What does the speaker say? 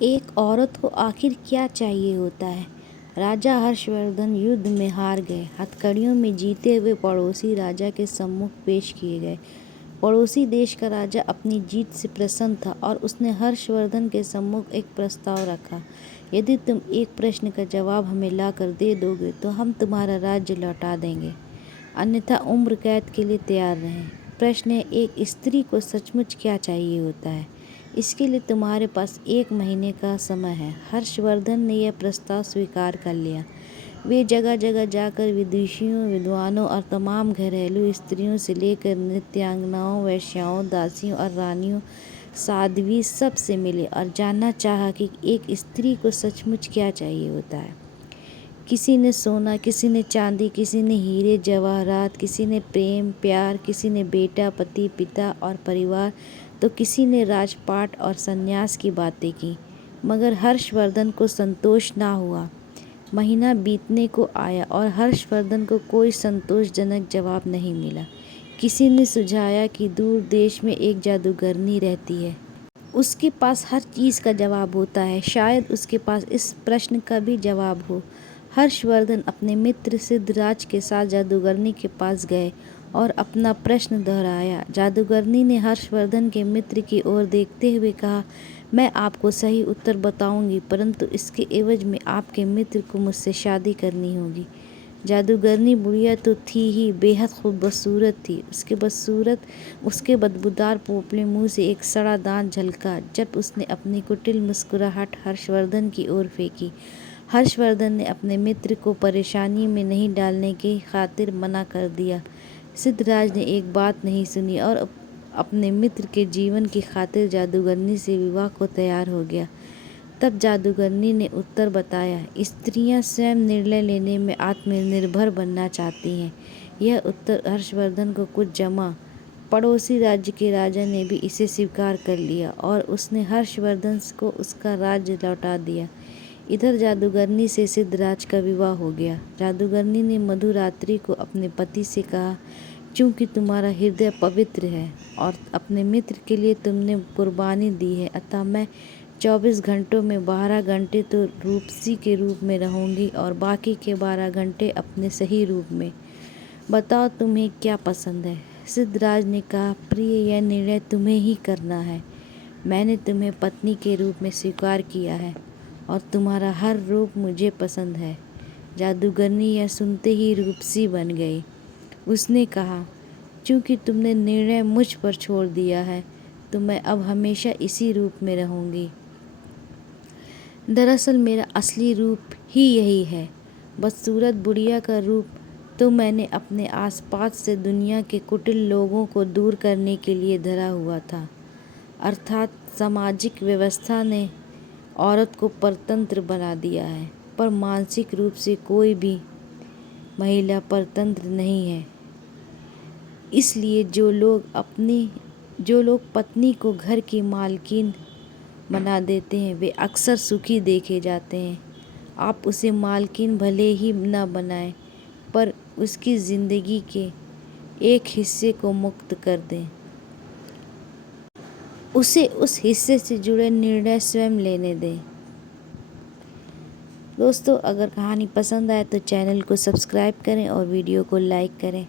एक औरत को आखिर क्या चाहिए होता है। राजा हर्षवर्धन युद्ध में हार गए, हथकड़ियों में जीते हुए पड़ोसी राजा के सम्मुख पेश किए गए। पड़ोसी देश का राजा अपनी जीत से प्रसन्न था और उसने हर्षवर्धन के सम्मुख एक प्रस्ताव रखा। यदि तुम एक प्रश्न का जवाब हमें लाकर दे दोगे तो हम तुम्हारा राज्य लौटा देंगे, अन्यथा उम्र कैद के लिए तैयार रहें। प्रश्न है, एक स्त्री को सचमुच क्या चाहिए होता है? इसके लिए तुम्हारे पास 1 महीने का समय है। हर्षवर्धन ने यह प्रस्ताव स्वीकार कर लिया। वे जगह जगह जाकर विदुषियों, विद्वानों और तमाम घरेलू स्त्रियों से लेकर नृत्यांगनाओं, वेश्याओं, दासियों और रानियों, साध्वी सब से मिले और जानना चाहा कि एक स्त्री को सचमुच क्या चाहिए होता है। किसी ने सोना, किसी ने चांदी, किसी ने हीरे जवाहरात, किसी ने प्रेम प्यार, किसी ने बेटा, पति, पिता और परिवार, तो किसी ने राजपाट और संन्यास की बातें की। मगर हर्षवर्धन को संतोष ना हुआ। महीना बीतने को आया और हर्षवर्धन को कोई संतोषजनक जवाब नहीं मिला। किसी ने सुझाया कि दूर देश में एक जादूगरनी रहती है, उसके पास हर चीज़ का जवाब होता है, शायद उसके पास इस प्रश्न का भी जवाब हो। हर्षवर्धन अपने मित्र सिद्धराज के साथ जादूगरनी के पास गए और अपना प्रश्न दोहराया। जादूगरनी ने हर्षवर्धन के मित्र की ओर देखते हुए कहा, मैं आपको सही उत्तर बताऊंगी, परंतु इसके एवज में आपके मित्र को मुझसे शादी करनी होगी। जादूगरनी बुढ़िया तो थी ही, बेहद खूबसूरत थी। उसके बदबूदार पोपले मुंह से एक सड़ा दांत झलका जब उसने अपनी कुटिल मुस्कुराहट हर्षवर्धन की ओर फेंकी। हर्षवर्धन ने अपने मित्र को परेशानी में नहीं डालने की खातिर मना कर दिया। सिद्धराज ने एक बात नहीं सुनी और अपने मित्र के जीवन की खातिर जादूगरनी से विवाह को तैयार हो गया। तब जादूगरनी ने उत्तर बताया, स्त्रियां स्वयं निर्णय लेने में आत्मनिर्भर बनना चाहती हैं। यह उत्तर हर्षवर्धन को कुछ जमा। पड़ोसी राज्य के राजा ने भी इसे स्वीकार कर लिया और उसने हर्षवर्धन को उसका राज्य लौटा दिया। इधर जादूगरनी से सिद्धराज का विवाह हो गया। जादूगरनी ने मधुरात्रि को अपने पति से कहा, चूंकि तुम्हारा हृदय पवित्र है और अपने मित्र के लिए तुमने कुर्बानी दी है, अतः मैं 24 घंटों में 12 घंटे तो रूपसी के रूप में रहूंगी और बाकी के 12 घंटे अपने सही रूप में। बताओ तुम्हें क्या पसंद है? सिद्धराज ने कहा, प्रिय, यह निर्णय तुम्हें ही करना है। मैंने तुम्हें पत्नी के रूप में स्वीकार किया है और तुम्हारा हर रूप मुझे पसंद है। जादूगरनी यह सुनते ही रूपसी बन गई। उसने कहा, चूंकि तुमने निर्णय मुझ पर छोड़ दिया है तो मैं अब हमेशा इसी रूप में रहूंगी। दरअसल मेरा असली रूप ही यही है। बदसूरत बुढ़िया का रूप तो मैंने अपने आसपास से दुनिया के कुटिल लोगों को दूर करने के लिए धरा हुआ था। अर्थात सामाजिक व्यवस्था ने औरत को परतंत्र बना दिया है, पर मानसिक रूप से कोई भी महिला परतंत्र नहीं है। इसलिए जो लोग पत्नी को घर की मालकिन बना देते हैं वे अक्सर सुखी देखे जाते हैं। आप उसे मालकिन भले ही न बनाएं, पर उसकी जिंदगी के एक हिस्से को मुक्त कर दें। उसे उस हिस्से से जुड़े निर्णय स्वयं लेने दें। दोस्तों, अगर कहानी पसंद आए तो चैनल को सब्सक्राइब करें और वीडियो को लाइक करें।